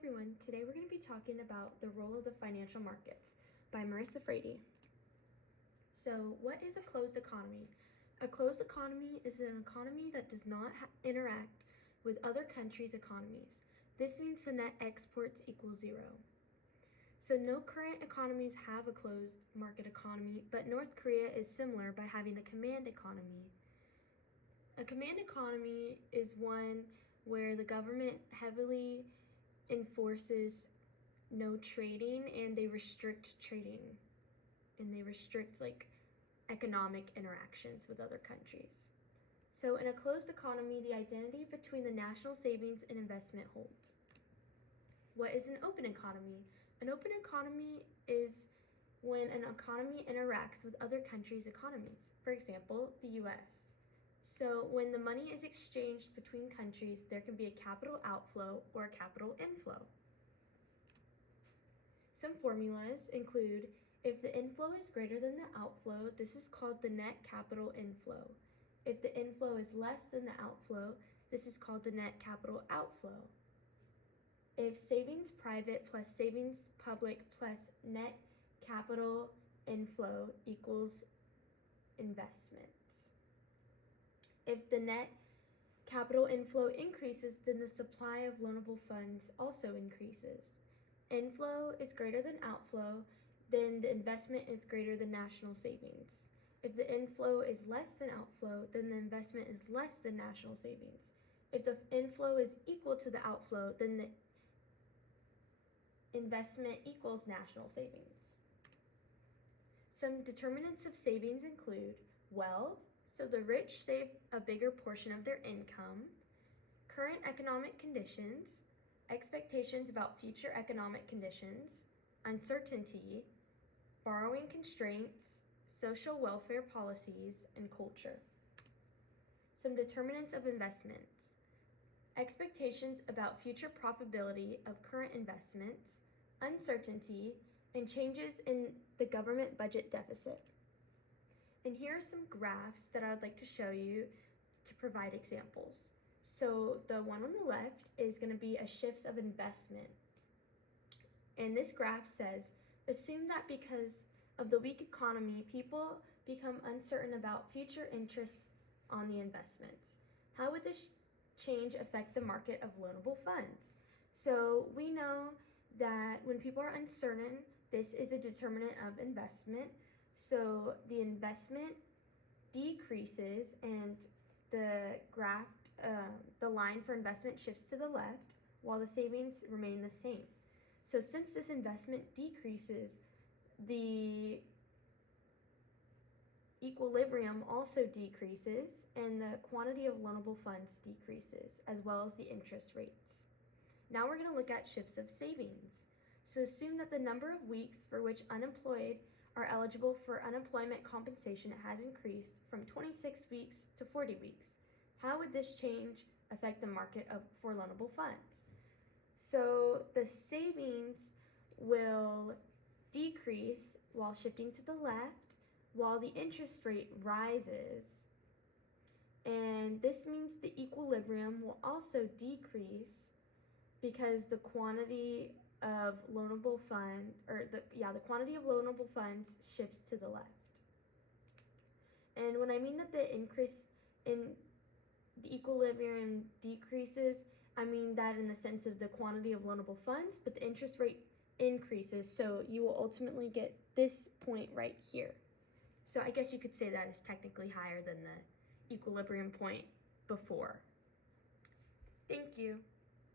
everyone, today we're going to be talking about the role of the financial markets by Marissa Frady. So what is a closed economy? A closed economy is an economy that does not interact with other countries' economies. This means the net exports equal zero. So no current economies have a closed market economy, but North Korea is similar by having a command economy. A command economy is one where the government heavily enforces no trading and they restrict trading and they restrict economic interactions with other countries. So in a closed economy, the identity between the national savings and investment holds. What is an open economy? An open economy is when an economy interacts with other countries' economies. For example, the US. So when the money is exchanged between countries, there can be a capital outflow or a capital inflow. Some formulas include, if the inflow is greater than the outflow, this is called the net capital inflow. If the inflow is less than the outflow, this is called the net capital outflow. If savings private plus savings public plus net capital inflow equals investments. If the net capital inflow increases, then the supply of loanable funds also increases. Inflow is greater than outflow, then the investment is greater than national savings. If the inflow is less than outflow, then the investment is less than national savings. If the inflow is equal to the outflow, then the investment equals national savings. Some determinants of savings include wealth, so the rich save a bigger portion of their income, current economic conditions, expectations about future economic conditions, uncertainty, borrowing constraints, social welfare policies, and culture. Some determinants of investments: expectations about future profitability of current investments, uncertainty, and changes in the government budget deficit. And here are some graphs that I would like to show you to provide examples. So the one on the left is going to be a shifts of investment. And this graph says, assume that because of the weak economy, people become uncertain about future interest on the investments. How would this change affect the market of loanable funds? So we know that when people are uncertain, this is a determinant of investment. So the investment decreases and the graph, the line for investment shifts to the left while the savings remain the same. So since this investment decreases, the equilibrium also decreases and the quantity of loanable funds decreases, as well as the interest rates. Now we're going to look at shifts of savings. So assume that the number of weeks for which unemployed are eligible for unemployment compensation has increased from 26 weeks to 40 weeks. How would this change affect the market for loanable funds? So the savings will decrease while shifting to the left, while the interest rate rises. And this means the equilibrium will also decrease because the quantity of loanable the quantity of loanable funds shifts to the left. And when I mean that the increase in the equilibrium decreases, I mean that in the sense of the quantity of loanable funds, but the interest rate increases, so you will ultimately get this point right here. So I guess you could say that is technically higher than the equilibrium point before. Thank you.